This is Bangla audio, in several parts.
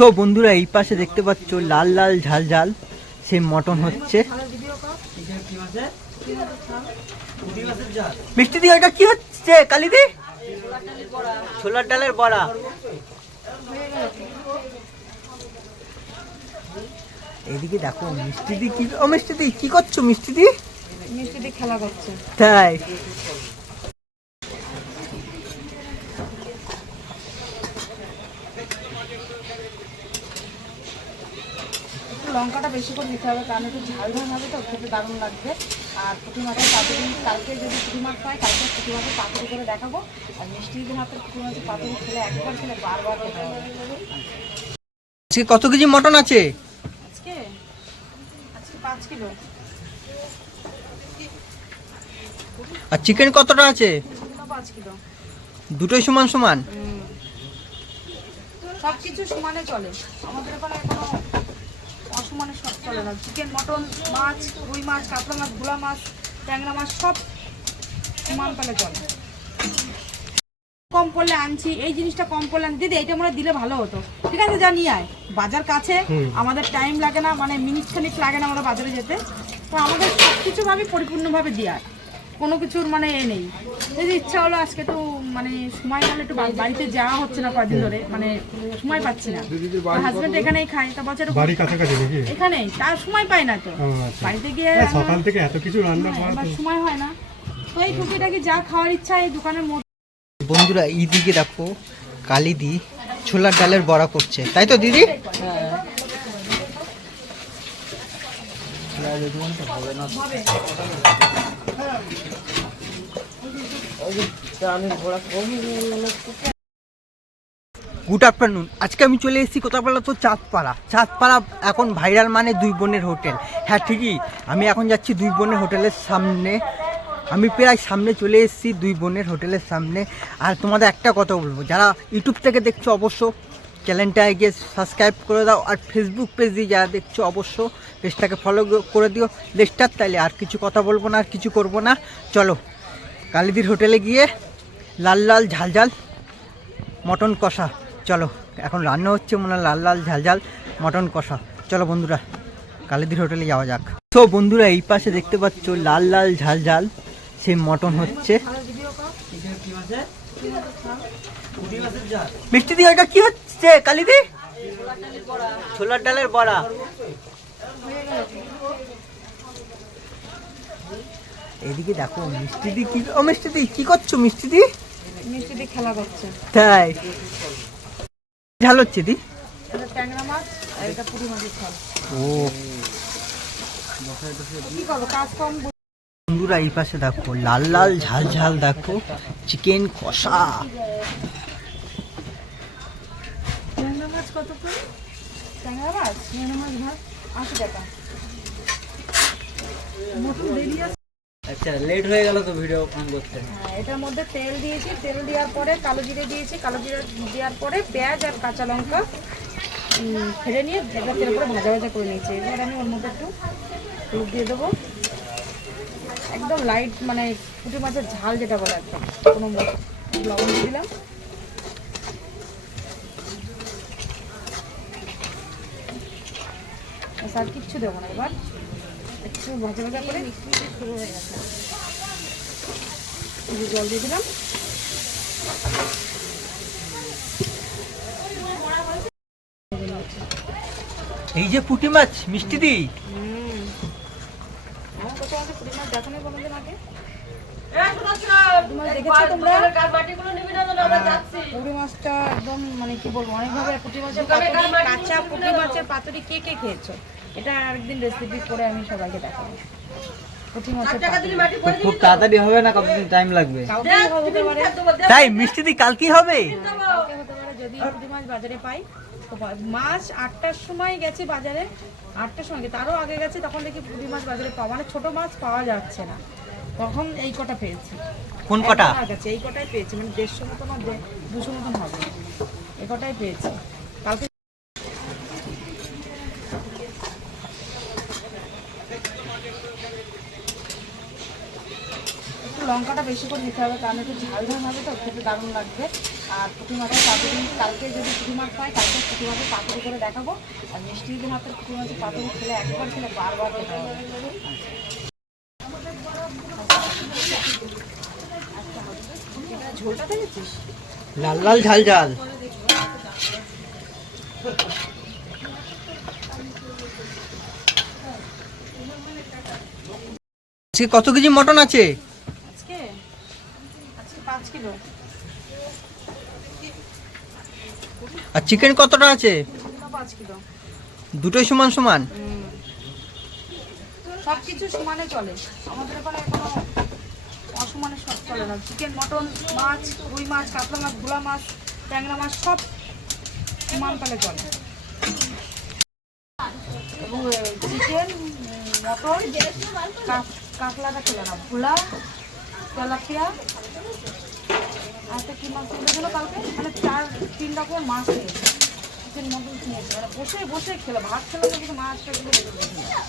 তো বন্ধুরা এই পাশে দেখতে পাচ্ছ লাল লাল ঝাল ঝাল। সেই মটন হচ্ছে। মিষ্টি দি ওইটা কি হচ্ছে কালিদি? ছোলার ডালের বড়া। এদিকে দেখো মিষ্টি দি কি ও মিষ্টি দি কি করছ মিষ্টি দি মিষ্টি দিয়ে খেলা করছে। তাই একটু লঙ্কাটা বেশি করে দিতে হবে কারণ একটু ঝাল ঝাল হবে তো খেতে দারুণ লাগবে। আর পুঁটি মাছের পাতুরি কালকে যদি পুঁটি মাছ পাই কালকে পুঁটি মাছের পাতুরি করে দেখাবো। আর মিষ্টি দিয়ে মাত্র পুঁটি মাছের পাতুরি খেলে একবার খেলে বারবার আজকে কত কেজি মটন আছে? আজকে? আজকে পাঁচ কিলো। আর চিকেন কতটা আছে? পাঁচ কিলো। দুটোই সমান সমান? সব কিছু সমানে চলে। আমাদের এখানে কোনো অসমানে সব চলে না। চিকেন মটন মাছ রুই মাছ কাতলা মাছ ভোলা মাছ ট্যাংরা মাছ সব সমান তালে চলে। কম করলে আনছি এই জিনিসটা কম করলে আনছি। দিদি এটা মনে দিলে ভালো হতো। ঠিক আছে যা নিয়ে আয়। বাজার কাছে আমাদের টাইম লাগে না মানে মিনিট খানিক লাগে না আমরা বাজারে যেতে। তো আমাদের সব কিছুভাবে পরিপূর্ণভাবে দেওয়ার কোনো কিছুর মানে এ নেই। যদি ইচ্ছা হলো আজকে তো মানে সময় হলে একটু বাড়িতে যাওয়া হচ্ছে না কদিন ধরে মানে সময় পাচ্ছি না। হাজবেন্ড এখানেই খায় তা বছর বাড়ি কাছাকাছি নাকি? এখানেই তার সময় পাই না তো। আচ্ছা। বাড়িতে গিয়ে হ্যাঁ, সকাল থেকে এত কিছু রান্না করা এবার তো। সময় হয় না। তো এই টুকিটাকি যা খাওয়ার ইচ্ছা এই দোকানের মধ্যে বন্ধুরা এইদিকে দেখো কালিদি ছোলার ডালের বড়া করছে। তাই তো দিদি? গুড আফটারনুন আজকে আমি চলে এসেছি কোথাও বলো তো, চাঁদপাড়া। চাঁদপাড়া এখন ভাইরাল মানে দুই বোনের হোটেল। হ্যাঁ ঠিকই। আমি এখন যাচ্ছি দুই বোনের হোটেলের সামনে। আমি প্রায় সামনে চলে এসেছি দুই বোনের হোটেলের সামনে। আর তোমাদের একটা কথা বলব, যারা ইউটিউব থেকে দেখছ অবশ্য চ্যানেলটায় গিয়ে সাবস্ক্রাইব করে দাও আর ফেসবুক পেজ দিয়ে যারা দেখছ অবশ্য পেজটাকে ফলো করে দিও। লেস্টার তাইলে আর কিছু কথা বলব না, আর কিছু করব না। চলো। কালিদির হোটেলে গিয়ে লাল লাল ঝাল ঝাল মটন কষা। চলো, এখন রান্না হচ্ছে মনে হয় লাল লাল ঝাল ঝাল মটন কষা। চলো বন্ধুরা, কালিদির হোটেলে যাওয়া যাক। তো বন্ধুরা, এই পাশে দেখতে পাচ্ছ লাল লাল ঝাল ঝাল, সেই মটন হচ্ছে। মিষ্টি দি ওইটা কি হচ্ছে, কালিদি? ছোলার ডালের বড়া। এদিকে দেখো মিষ্টি দি কি ও মিষ্টি দি কি করছ মিষ্টি দি খেলা করছে। তাই। ঝাল হচ্ছে দি? এটা ট্যাংরা মাছ আর এটা পুরি মাছের ঝাল। ও। কি করব কাজ কম বন্ধুরা এই পাশে দেখো লাল লাল ঝাল ঝাল দেখো চিকেন কষা। ট্যাংরা মাছ কত করে? ট্যাংরা মাছ? ট্যাংরা মাছ ভাত আশি টাকা। মটন দেরি আছে? আচ্ছা লেট হয়ে গেল তো ভিডিও অন করতে। হ্যাঁ, এটার মধ্যে তেল দিয়েছি। তেল দেওয়ার পরে কালো জিরে দিয়েছি। কালো জিরে দেওয়ার পরে পেঁয়াজ আর কাঁচা লঙ্কা ফেলে নিয়ে এবার তেল করে ভাজা ভাজা করে নিয়েছি। এবার আমি ওর মধ্যে একটু হলুদ দিয়ে দেবো। একদম লাইট মানে পুঁটি মাছের ঝাল যেটা বলে একদম। কোনো লবণ দিয়ে দিলাম। আর কিচ্ছু দেবো না এবার। ভাজা ভাজা করে জল দিয়ে দিলাম। এই যে পুঁটি মাছ মিষ্টি দি আমার কত আছে পুঁটি মাছ দেখো না কোনোদিন আগে তোমরা? পুঁটি মাছটা একদম মানে কি বলব অনেকভাবে পুঁটি মাছের পাতুরি কাঁচা পুঁটি মাছের পাতুরি কে কে খেয়েছো? এটা আরেকদিন রেসিপি করে আমি সবাইকে দেখাবো। পুঁটি মাছের পাতুরি। খুব তাড়াতাড়ি হবে না কতদিন টাইম লাগবে? কাউকে হতে পারে তাই মিষ্টি দি কাল হবে? কালকে হতে পারে যদি পুঁটি মাছ বাজারে পাই। তো মাছ আটটার সময় গেছে বাজারে আটটার সময় গেছে, তারও আগে গেছে তখন দেখি পুঁটি মাছ বাজারে পাওয়া মানে ছোট মাছ পাওয়া যাচ্ছে না। তখন এই কটা পেয়েছি। কোন কটা? গেছে এই কটাই পেয়েছি মানে দেড়শো মতন আর দুশো মতন হবে। এই কটাই পেয়েছি। কালকে লঙ্কাটা বেশি করে নিতে হবে কারণ একটু ঝাল ঝাল হবে তো খেতে দারুণ লাগবে। আর পুঁটি মাছের পাতুরি কালকে যদি পুঁটি মাছ পাই কালকে পুঁটি মাছের পাতুরি করে দেখাবো। আর মিষ্টি দিন হাতের পুঁটি মাছের পাতুরি খেলে একবার খেলে বারবার খেতে হবে। লাল লাল ঝাল ঝাল। আজকে কত কেজি মটন আছে? আর চিকেন কতটা আছে? দুটোই সমান সমান? সব কিছু সমানে চলে। আমাদের এখানে কোনো অসমানে সব চলে না। চিকেন মটন মাছ, রুই মাছ, কাতলা মাছ ভোলা মাছ, ট্যাংরা মাছ, সব সমান তালে চলে। চিকেন মটন কাতলাটা খেলে না ভোলা তেলাপিয়া, আর একটা কি মাছ কালকে? মানে চার, তিন রকমের মাছ খেয়েছে। চিকেন মানে বসে বসে খেলো। ভাত খেলো না কিন্তু মাছটা গুলো বসে বসে খেলো।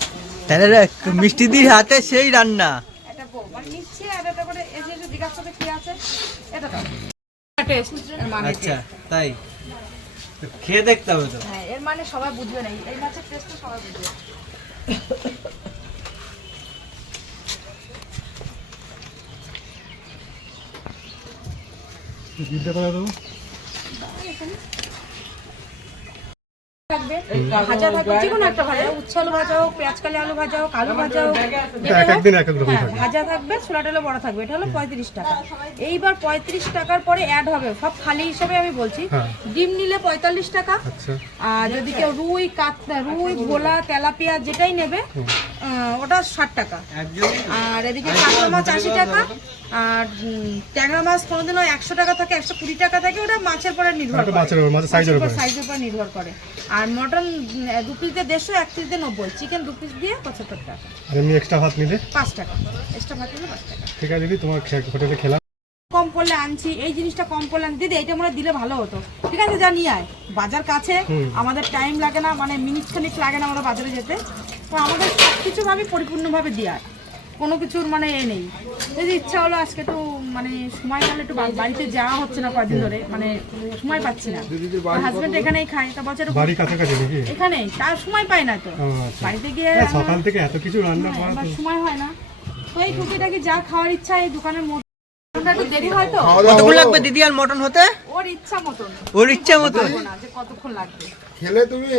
তাহলে মিষ্টি দির হাতে সেই রান্না। এটা বউ মানে নিচ্ছে আর এটা করে এসে এসে জিজ্ঞাসা করতে কি আছে এটা দাও টেস্ট এর মানে আচ্ছা তাই। তো খেয়ে দেখতে হবে তো। হ্যাঁ এর মানে সবাই বুঝবে না। এই মাছের টেস্ট সবাই বুঝবে। বিলটা করে দেবো থাকবে। ভাজা থাকবে যে কোনো একটা ভাজা উচ্ছে আলু ভাজা হোক পেঁয়াজ কালি আলু ভাজা হোক আলু ভাজা হোক হ্যাঁ ভাজা থাকবে ছোলা ডালে বড়া থাকবে এটা হলো পঁয়ত্রিশ টাকা। এইবার পঁয়ত্রিশ টাকার পরে অ্যাড হবে সব খালি হিসাবে আমি বলছি। হ্যাঁ। ডিম নিলে পঁয়তাল্লিশ টাকা। আচ্ছা। আর যদি কেউ রুই কাতলা রুই ভোলা তেলাপিয়া যেটাই নেবে ওটা ষাট টাকা। আর এদিকে কাতলা মাছ আশি টাকা আর ট্যাংরা মাছ কোনোদিনও একশো টাকা থাকে একশো কুড়ি টাকা থাকে ওটা মাছের পরে নির্ভর করে। সাইজের উপর নির্ভর করে। আর মটন দু পিস দিয়ে দেড়শো এক পিস দিয়ে নব্বই। চিকেন দু পিস দিয়ে পঁচাত্তর টাকা। আর এমনি এক্সট্রা ভাত নিলে? পাঁচ টাকা। এক্সট্রা ভাত নিলে পাঁচ টাকা। ঠিক আছে দিদি তোমার হোটেলে খেলাম। কম পড়লে আনছি এই জিনিসটা কম পড়লে আনছি। দিদি এইটা মনে দিলে ভালো হতো। ঠিক আছে যা নিয়ে আয়। বাজার কাছে আমাদের টাইম লাগে না মানে মিনিট খানিক লাগে না আমরা বাজারে যেতে। তো আমাদের সব কিছু ভাবে পরিপূর্ণভাবে দেওয়ার। কোনো কিছুর মানে এ নেই। যদি ইচ্ছা হলো আজকে তো মানে সময় গেলে একটু বাড়িতে যাওয়া হচ্ছে না কদিন ধরে মানে সময় পাচ্ছি না। হাজবেন্ড এখানেই খায় তা বছর বাড়ি কাছাকাছি নাকি? এখানেই তার সময় পাই না তো। আচ্ছা। বাড়িতে গিয়ে সকাল থেকে এত কিছু রান্না হ্যাঁ, করা সময় হয় না। তো এই টুকিটাকি যা খাওয়ার ইচ্ছা এই দোকানের মধ্যে একটু দেরি হয় তো। কতক্ষণ লাগবে দিদি আর মটন হতে? ওর ইচ্ছা মতন। ওর ইচ্ছা মতো বলব না যে কতক্ষণ লাগবে। খেলে তুমি?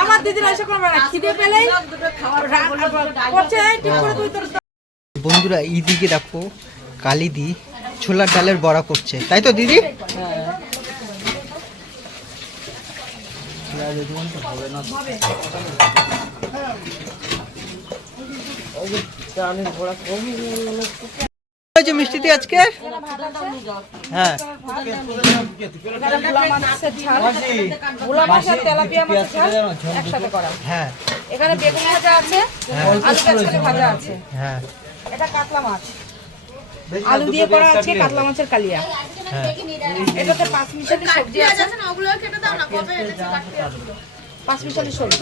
আমার দিদির এসে করবে না খিদে পেলেই করছে ঠিক করে তুই তোর বন্ধুরা ইদিকে দেখো কালিদি ছোলার ডালের বড়া করছে। তাই তো দিদি? হয়েছে মিষ্টিটি আজকে? হ্যাঁ। হ্যাঁ। এখানে বেগুন ভাজা আছে আলু ভাজা আছে হ্যাঁ। এটা কাতলা মাছ আলু দিয়ে করা আছে কাতলা মাছের কালিয়া। হ্যাঁ। এটাতে পাঁচ মিশালি সবজি আছে। পাঁচ মিশালি সবজি।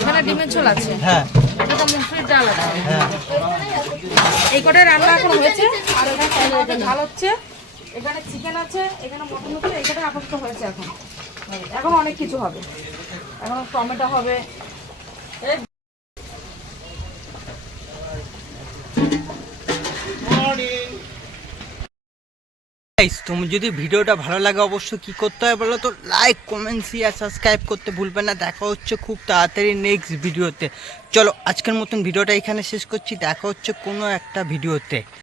এখানে ডিমের ঝোল আছে? হ্যাঁ। এটা মুসুরির ডাল আছে। হ্যাঁ। এই কটাই রান্না এখন হয়েছে? আর এখানে ঝাল হচ্ছে। এখানে চিকেন আছে এখানে মটন হচ্ছে এখানে আপাতত হয়েছে এখন। এখন অনেক কিছু হবে। এখন টমেটো হবে। তুমি যদি ভিডিওটা ভালো লাগে অবশ্যই কি করতে হবে বলো তো? লাইক কমেন্ট শেয়ার সাবস্ক্রাইব করতে ভুলবেন না। দেখা হচ্ছে খুব তাড়াতাড়ি নেক্সট ভিডিওতে চলো, আজকের মতন ভিডিওটা এখানে শেষ করছি। দেখা হচ্ছে কোনো একটা ভিডিওতে